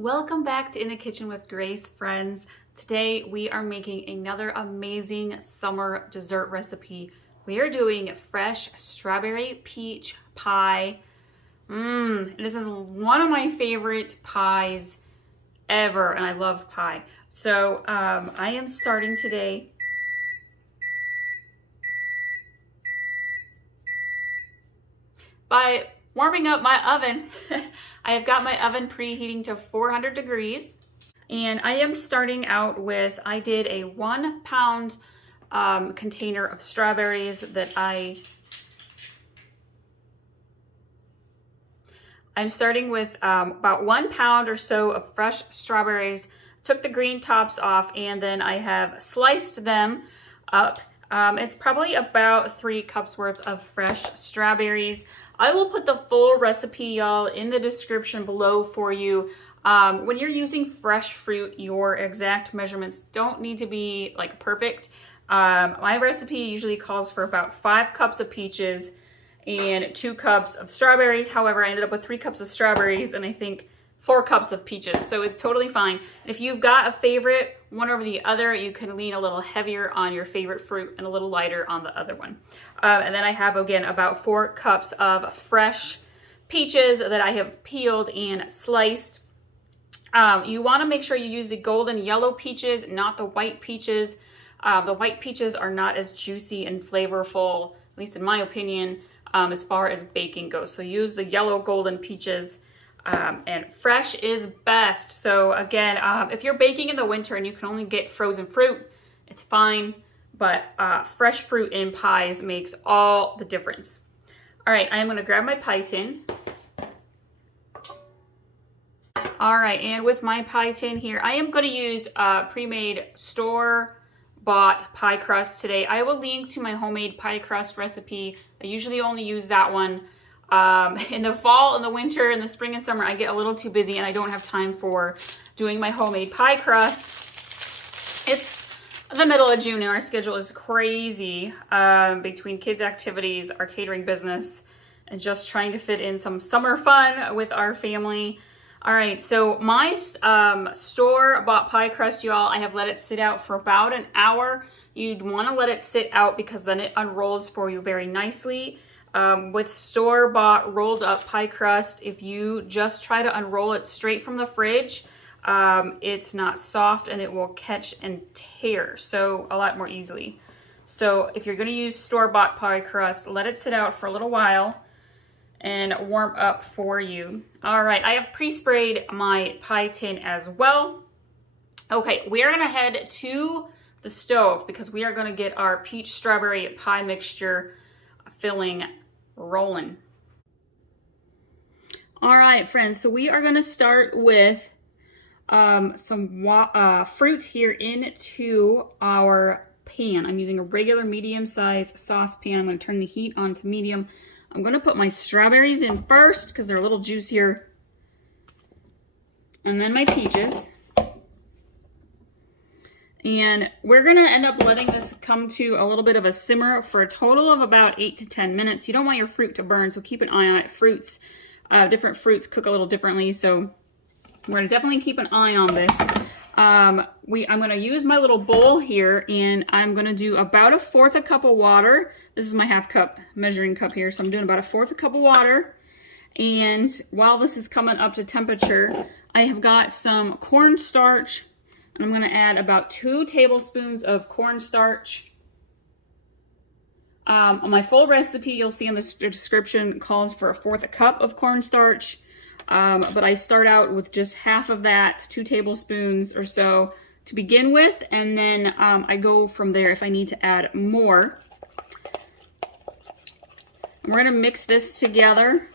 Welcome back to In the Kitchen with Grace, friends. Today we are making another amazing summer dessert recipe. We are doing fresh strawberry peach pie. This is one of my favorite pies ever, and I love pie. So I am starting today by warming up my oven. I have got my oven preheating to 400 degrees. And I am starting out with, I did a 1 pound container of strawberries that I'm starting with about 1 pound or so of fresh strawberries, took the green tops off, and then I have sliced them up. It's probably about 3 cups worth of fresh strawberries. I will put the full recipe, y'all, in the description below for you. When you're using fresh fruit, your exact measurements don't need to be like perfect. My recipe usually calls for about 5 cups of peaches and 2 cups of strawberries. However, I ended up with 3 cups of strawberries and I think 4 cups of peaches, so it's totally fine. If you've got a favorite, one over the other, you can lean a little heavier on your favorite fruit and a little lighter on the other one. And then I have, again, about 4 cups of fresh peaches that I have peeled and sliced. You want to make sure you use the golden yellow peaches, not the white peaches. The white peaches are not as juicy and flavorful, at least in my opinion, as far as baking goes. So use the yellow golden peaches. And fresh is best. So again, if you're baking in the winter and you can only get frozen fruit, it's fine, but fresh fruit in pies makes all the difference. All right, I am gonna grab my pie tin. All right, and with my pie tin here, I am gonna use pre-made store-bought pie crust today. I will link to my homemade pie crust recipe. I usually only use that one. In the fall, in the winter, in the spring and summer, I get a little too busy and I don't have time for doing my homemade pie crusts. It's the middle of June and our schedule is crazy between kids' activities, our catering business, and just trying to fit in some summer fun with our family. All right, so my store-bought pie crust, y'all, I have let it sit out for about an hour. You'd want to let it sit out because then it unrolls for you very nicely. With store-bought rolled up pie crust, if you just try to unroll it straight from the fridge, it's not soft and it will catch and tear so a lot more easily. So if you're going to use store-bought pie crust, let it sit out for a little while and warm up for you. All right, I have pre-sprayed my pie tin as well. Okay, we are going to head to the stove because we are going to get our peach strawberry pie mixture filling rolling. All right, friends, so we are going to start with some fruit here into our pan. I'm using a regular medium-sized saucepan. I'm going to turn the heat on to medium. I'm going to put my strawberries in first because they're a little juicier, and then my peaches. And we're gonna end up letting this come to a little bit of a simmer for a total of about 8 to 10 minutes. You don't want your fruit to burn, so keep an eye on it. Different fruits cook a little differently, so we're gonna definitely keep an eye on this. I'm gonna use my little bowl here, and I'm gonna do about 1/4 cup of water. This is my 1/2 cup measuring cup here, so I'm doing about 1/4 cup of water. And while this is coming up to temperature, I have got some cornstarch. I'm going to add about 2 tablespoons of cornstarch. On my full recipe, you'll see in the description, calls for 1/4 cup of cornstarch. But I start out with just half of that, 2 tablespoons or so to begin with. And then I go from there if I need to add more. And we're going to mix this together.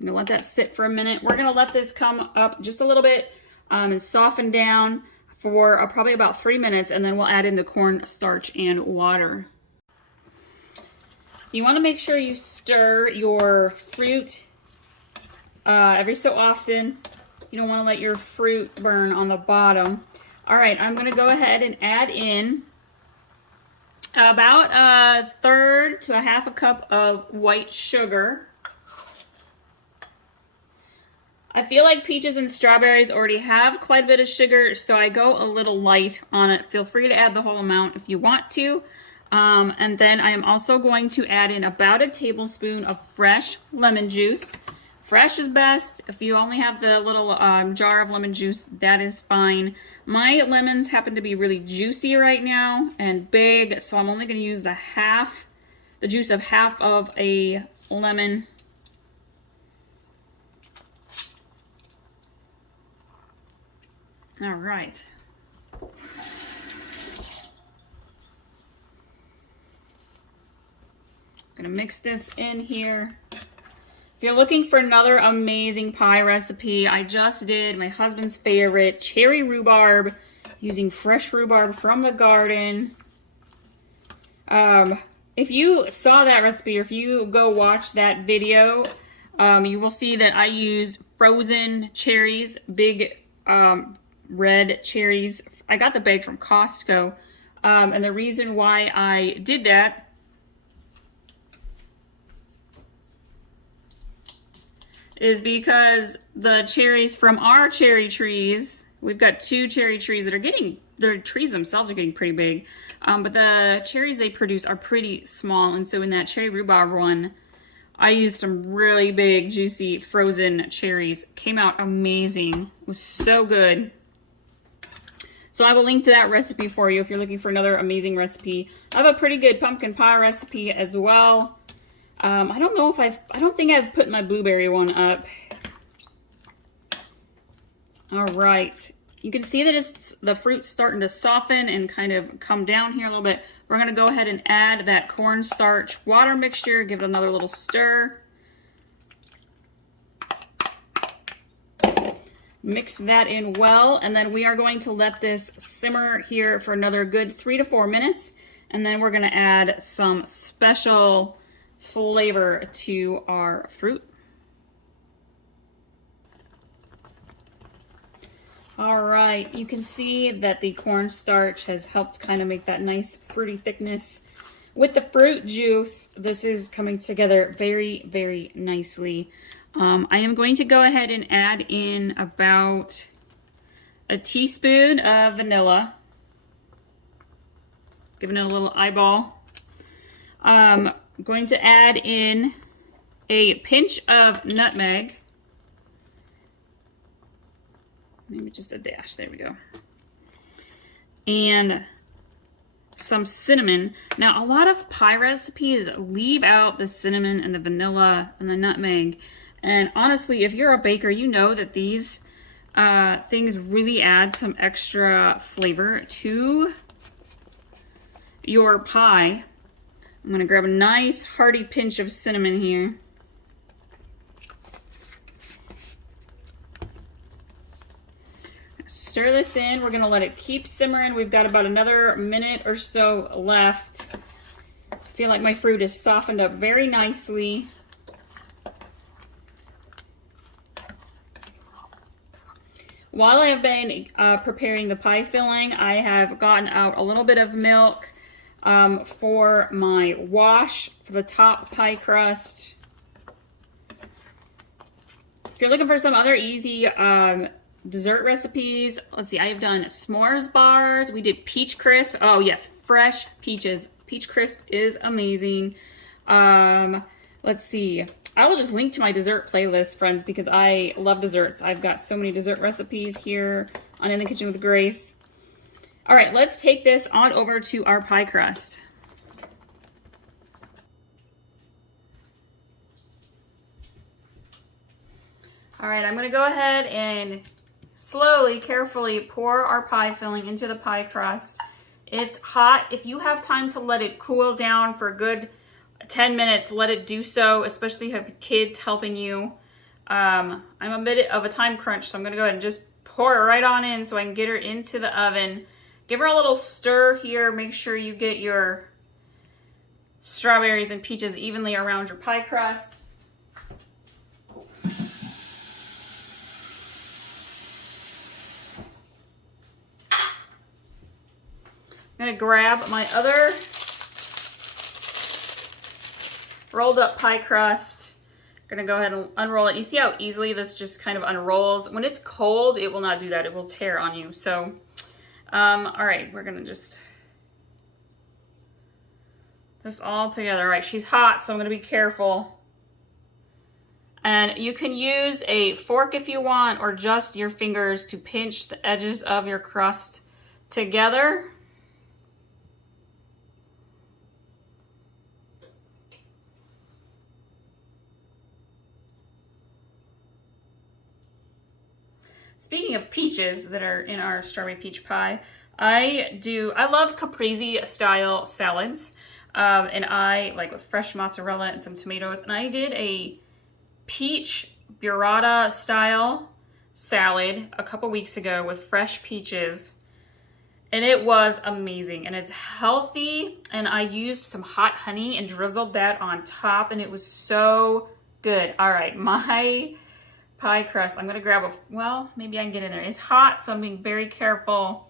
I'm gonna let that sit for a minute. We're gonna let this come up just a little bit and soften down for probably about 3 minutes, and then we'll add in the cornstarch and water. You wanna make sure you stir your fruit every so often. You don't wanna let your fruit burn on the bottom. All right, I'm gonna go ahead and add in About a third to a half a cup of white sugar. I feel like peaches and strawberries already have quite a bit of sugar, so I go a little light on it. Feel free to add the whole amount if you want to. And then I am also going to add in about a tablespoon of fresh lemon juice. Fresh is best. If you only have the little jar of lemon juice, that is fine. My lemons happen to be really juicy right now and big, so I'm only going to use the juice of half of a lemon. All right. Gonna mix this in here. If you're looking for another amazing pie recipe, I just did my husband's favorite, cherry rhubarb, using fresh rhubarb from the garden. If you saw that recipe, or if you go watch that video, you will see that I used frozen cherries, big red cherries. I got the bag from Costco, and the reason why I did that is because the cherries from our cherry trees, we've got 2 cherry trees that are their trees themselves are getting pretty big, but the cherries they produce are pretty small, and so in that cherry rhubarb one, I used some really big, juicy, frozen cherries. Came out amazing. It was so good. So I will link to that recipe for you if you're looking for another amazing recipe. I have a pretty good pumpkin pie recipe as well. I don't think I've put my blueberry one up. All right. You can see that the fruit's starting to soften and kind of come down here a little bit. We're going to go ahead and add that cornstarch water mixture, give it another little stir. Mix that in well, and then we are going to let this simmer here for another good 3 to 4 minutes, and then we're going to add some special flavor to our fruit. All right, you can see that the cornstarch has helped kind of make that nice fruity thickness. With the fruit juice, this is coming together very, very nicely. I am going to go ahead and add in about a teaspoon of vanilla. Giving it a little eyeball. I'm going to add in a pinch of nutmeg. Maybe just a dash, there we go. And some cinnamon. Now, a lot of pie recipes leave out the cinnamon and the vanilla and the nutmeg. And honestly, if you're a baker, you know that these things really add some extra flavor to your pie. I'm gonna grab a nice hearty pinch of cinnamon here. Stir this in. We're gonna let it keep simmering. We've got about another minute or so left. I feel like my fruit is softened up very nicely. While I have been preparing the pie filling, I have gotten out a little bit of milk for my wash for the top pie crust. If you're looking for some other easy dessert recipes, let's see, I have done s'mores bars. We did peach crisp. Oh yes, fresh peaches. Peach crisp is amazing. Let's see. I will just link to my dessert playlist, friends, because I love desserts. I've got so many dessert recipes here on In the Kitchen with Grace. All right, let's take this on over to our pie crust. All right, I'm gonna go ahead and slowly, carefully pour our pie filling into the pie crust. It's hot. If you have time to let it cool down for a good 10 minutes, let it do so, especially if you have kids helping you. I'm a bit of a time crunch, so I'm gonna go ahead and just pour it right on in so I can get her into the oven. Give her a little stir here. Make sure you get your strawberries and peaches evenly around your pie crust. I'm gonna grab my other rolled up pie crust. Gonna go ahead and unroll it. You see how easily this just kind of unrolls? When it's cold, it will not do that. It will tear on you. So, all right, we're gonna just this all together. All right, she's hot, so I'm gonna be careful. And you can use a fork if you want, or just your fingers to pinch the edges of your crust together. Speaking of peaches that are in our strawberry peach pie, I love caprese style salads. And I like with fresh mozzarella and some tomatoes. And I did a peach burrata style salad a couple weeks ago with fresh peaches. And it was amazing. And it's healthy. And I used some hot honey and drizzled that on top. And it was so good. All right, my pie crust. I'm gonna grab well, maybe I can get in there. It's hot, so I'm being very careful.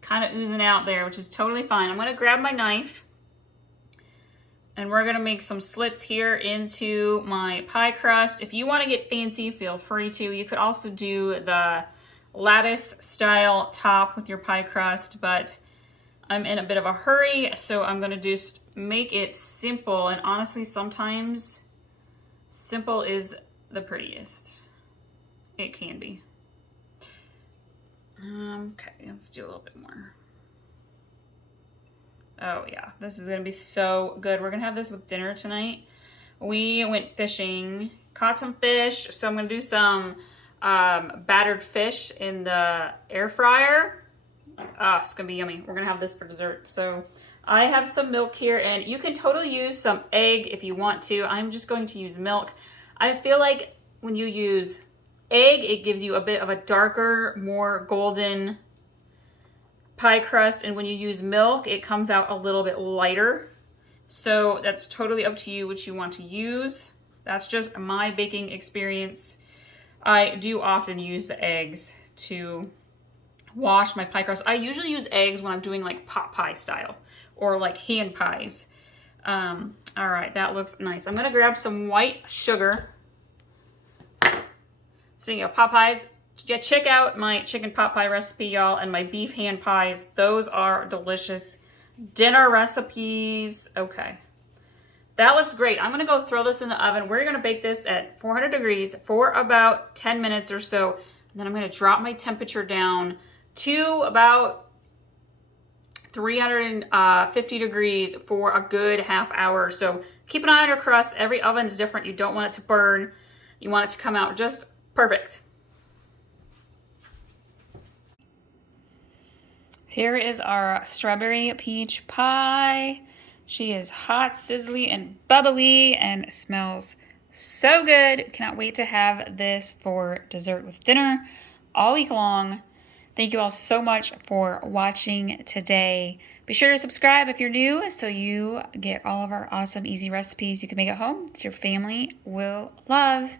Kind of oozing out there, which is totally fine. I'm gonna grab my knife and we're gonna make some slits here into my pie crust. If you wanna get fancy, feel free to. You could also do the lattice style top with your pie crust, but I'm in a bit of a hurry, so I'm gonna just make it simple. And honestly, sometimes simple is the prettiest. It can be. Okay, let's do a little bit more. Oh yeah, this is gonna be so good. We're gonna have this with dinner tonight. We went fishing, caught some fish, so I'm gonna do some battered fish in the air fryer. It's gonna be yummy. We're gonna have this for dessert. So I have some milk here, and you can totally use some egg if you want to. I'm just going to use milk. I feel like when you use egg, it gives you a bit of a darker, more golden pie crust. And when you use milk, it comes out a little bit lighter. So that's totally up to you what you want to use. That's just my baking experience. I do often use the eggs to wash my pie crust. I usually use eggs when I'm doing like pot pie style or like hand pies. All right, that looks nice. I'm gonna grab some white sugar. Speaking of pot pies, yeah, check out my chicken pot pie recipe, y'all, and my beef hand pies. Those are delicious dinner recipes. Okay, that looks great. I'm gonna go throw this in the oven. We're gonna bake this at 400 degrees for about 10 minutes or so. And then I'm gonna drop my temperature down to about 350 degrees for a good half hour. So keep an eye on your crust. Every oven is different. You don't want it to burn. You want it to come out just perfect. Here is our strawberry peach pie. She is hot, sizzly, and bubbly and smells so good. Cannot wait to have this for dessert with dinner all week long. Thank you all so much for watching today. Be sure to subscribe if you're new so you get all of our awesome, easy recipes you can make at home that your family will love.